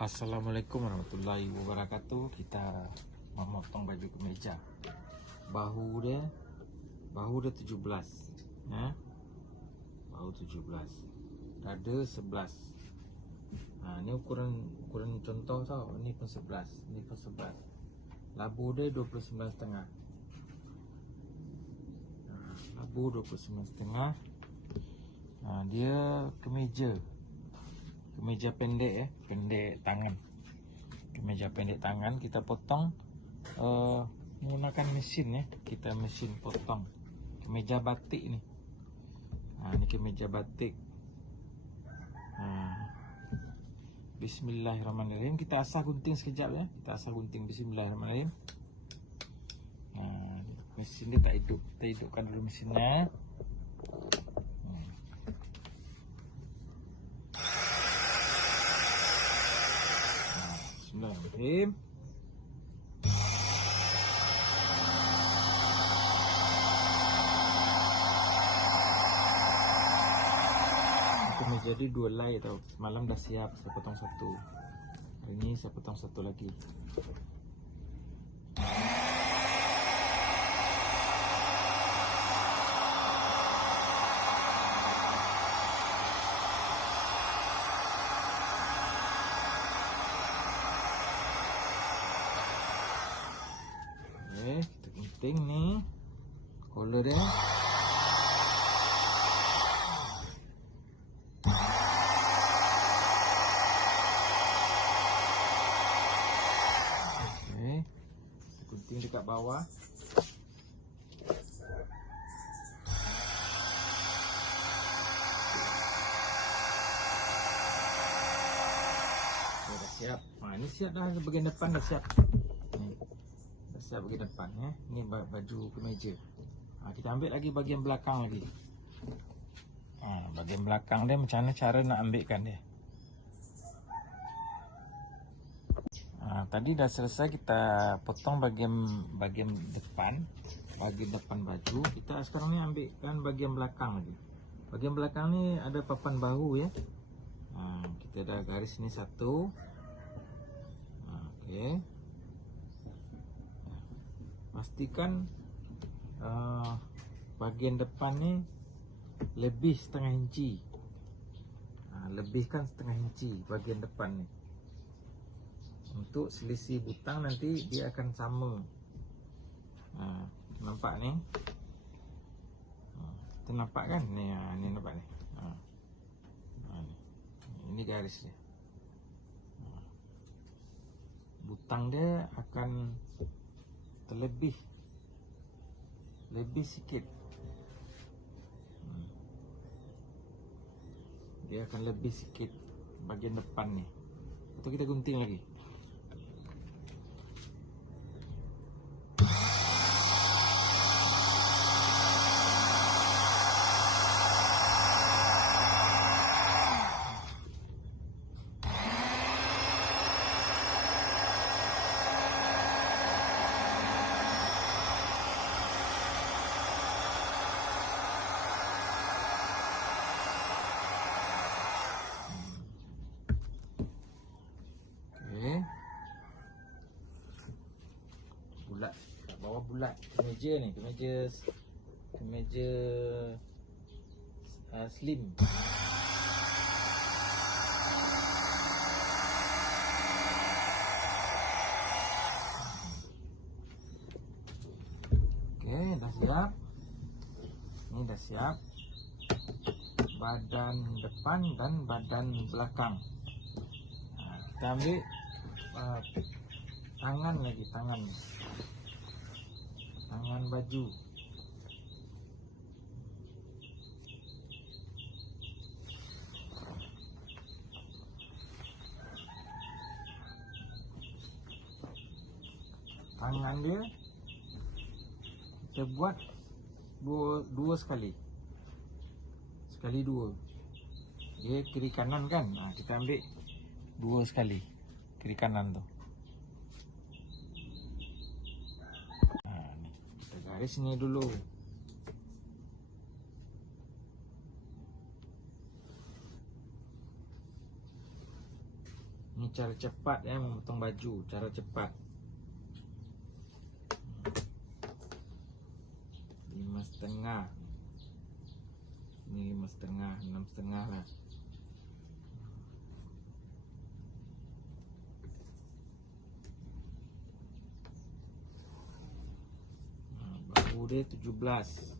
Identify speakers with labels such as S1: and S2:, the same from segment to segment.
S1: Assalamualaikum warahmatullahi wabarakatuh. Kita memotong baju kemeja. Bahu dia bahu dia 17. Ya. Bahu 17. Dada 11. Ha, ni ukuran ukuran contoh tau. Ni pun 11, ni pun 11. Labu dia 29 setengah. Ha, labu 29 setengah. Ha, dia kemeja kemeja pendek ya, pendek tangan. Kemeja pendek tangan kita potong uh, menggunakan mesin ya. Kita mesin potong. Kemeja batik ni. Ha, ni kemeja batik. Ha. Bismillahirrahmanirrahim. Kita asah gunting sekejap ya. Kita asah gunting Bismillahirrahmanirrahim. Ha, mesin dia tak hidup. Kita hidupkan dulu mesinnya. Bismillahirrahmanirrahim. Itu menjadi dua lay tau. Semalam dah siap, saya potong satu. Hari ini saya potong satu lagi. Gunting ni. Collar dia. Dekat bawah. Okay, siap. Ha, Ni siap dah. Bagian depan dah siap Siap bagian depan eh. Ni ba- baju kemeja. Ha, kita ambil lagi bagian belakang lagi. Ha, bagian belakang dia macam mana cara nak ambilkan dia. Ha, tadi dah selesai kita potong bagian bagian depan, bagian depan baju. Kita sekarang ni ambilkan bagian belakang lagi. Bagian belakang ni ada papan bahu ya. Ha, kita dah garis ni satu. Ha, okey pastikan uh, bahagian depan ni lebih setengah inci. Uh, lebihkan setengah inci bahagian depan ni. Untuk selisih butang nanti dia akan sama. Uh, nampak ni? Uh, kita nampak kan? Ni, uh, ni nampak ni. Ni. ini garis dia. Butang dia akan terlebih lebih. Sikit. Hmm. dia akan lebih sikit bagian depan ni. Atau kita gunting lagi Okey. Bulat. Kat bawah bulat. Kemeja ni, kemeja kemeja uh, slim. Okey, dah siap. Ni dah siap. Badan depan dan badan belakang. Ha, kita ambil uh, tangan lagi tangan tangan baju. Tangan dia kita buat dua, dua sekali. Sekali dua. Dia kiri kanan kan? Ha, kita ambil dua sekali kiri kanan tu ha, ni. Kita garis ni dulu Ini cara cepat ya memotong baju, cara cepat. Lima setengah. Ini lima setengah, enam setengah lah. Ha, Bahu dia tujuh belas.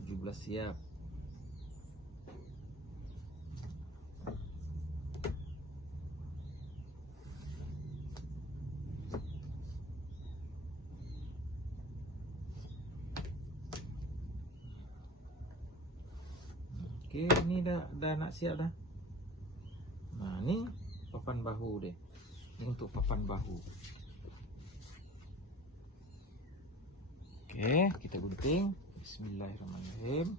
S1: Tujuh belas siap. Okey, ni dah dah nak siap dah. Nah, ni papan bahu dia. Ni untuk papan bahu. Okey, kita gunting. Bismillahirrahmanirrahim.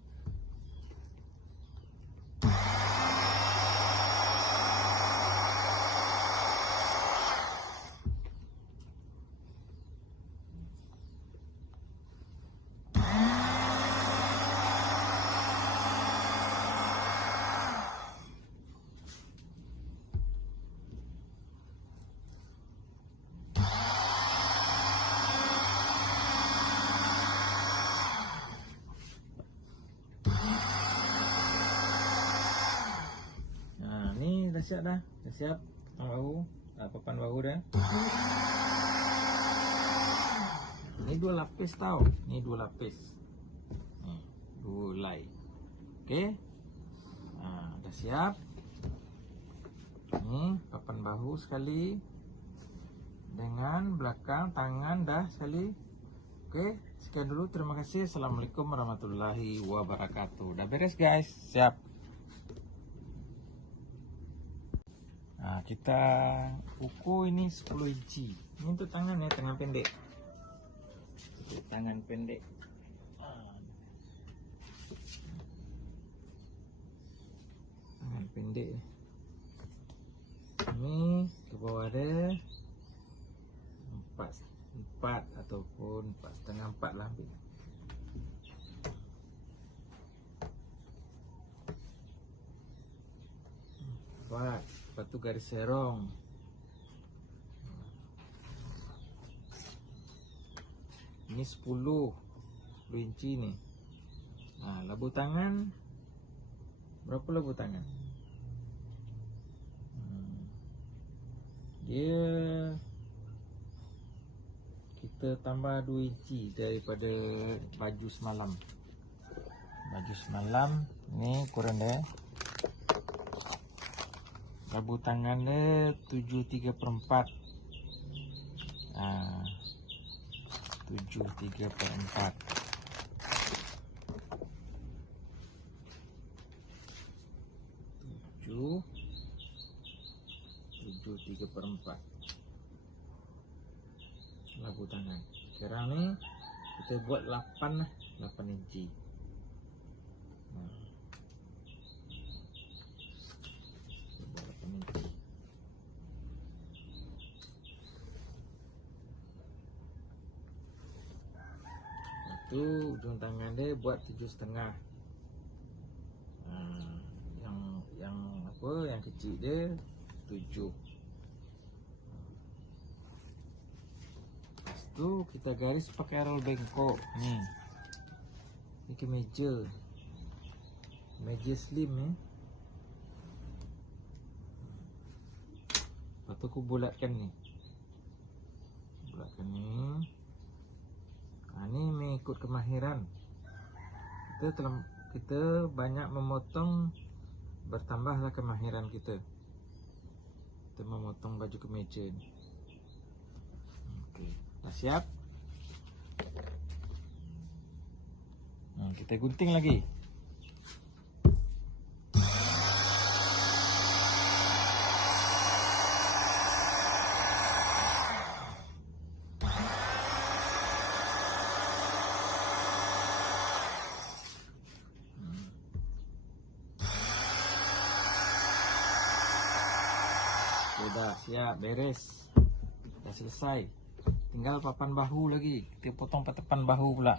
S1: Ha, ni dah siap dah. Dah siap bahu. Ah, papan bahu dah. Ni dua lapis tau. Ni dua lapis. Ni, dua lay. Okey. Ha, dah siap. Ni papan bahu sekali. Dengan belakang tangan dah sekali. Okey, sekian dulu. Terima kasih. Assalamualaikum warahmatullahi wabarakatuh. Dah beres guys. Siap. Ha, kita ukur ini 10 inci. Ini untuk tangan ya, tangan pendek. Untuk tangan pendek. Tangan pendek. Ini ke bawah ada empat empat ataupun empat setengah empat lah ambil. Empat. Lepas tu garis serong. Ini 10 10 inci ni. Ha, labu tangan berapa labu tangan? Hmm. Dia kita tambah 2 inci daripada baju semalam. Baju semalam ni ukuran dia. Labu tangan dia 7 3 per 4 ha, 7 3 per 4 7 7 3 per 4 Labu tangan. Sekarang ni kita buat 8 lah. 8 inci ha. Kita buat 8 inci Lepas tu ujung tangan dia buat tujuh setengah. Ha, yang yang apa yang kecil dia tujuh. Lepas tu kita garis pakai roll bengkok ni. Ni kemeja. Meja slim ni. Lepas tu aku bulatkan ni. Bulatkan ni. Mengikut kemahiran. Kita telah kita banyak memotong bertambahlah kemahiran kita. Kita memotong baju kemeja ni. Okey, dah siap? Ha, kita gunting lagi. Sudah siap beres. Dah selesai. Tinggal papan bahu lagi. Kita potong papan bahu pula.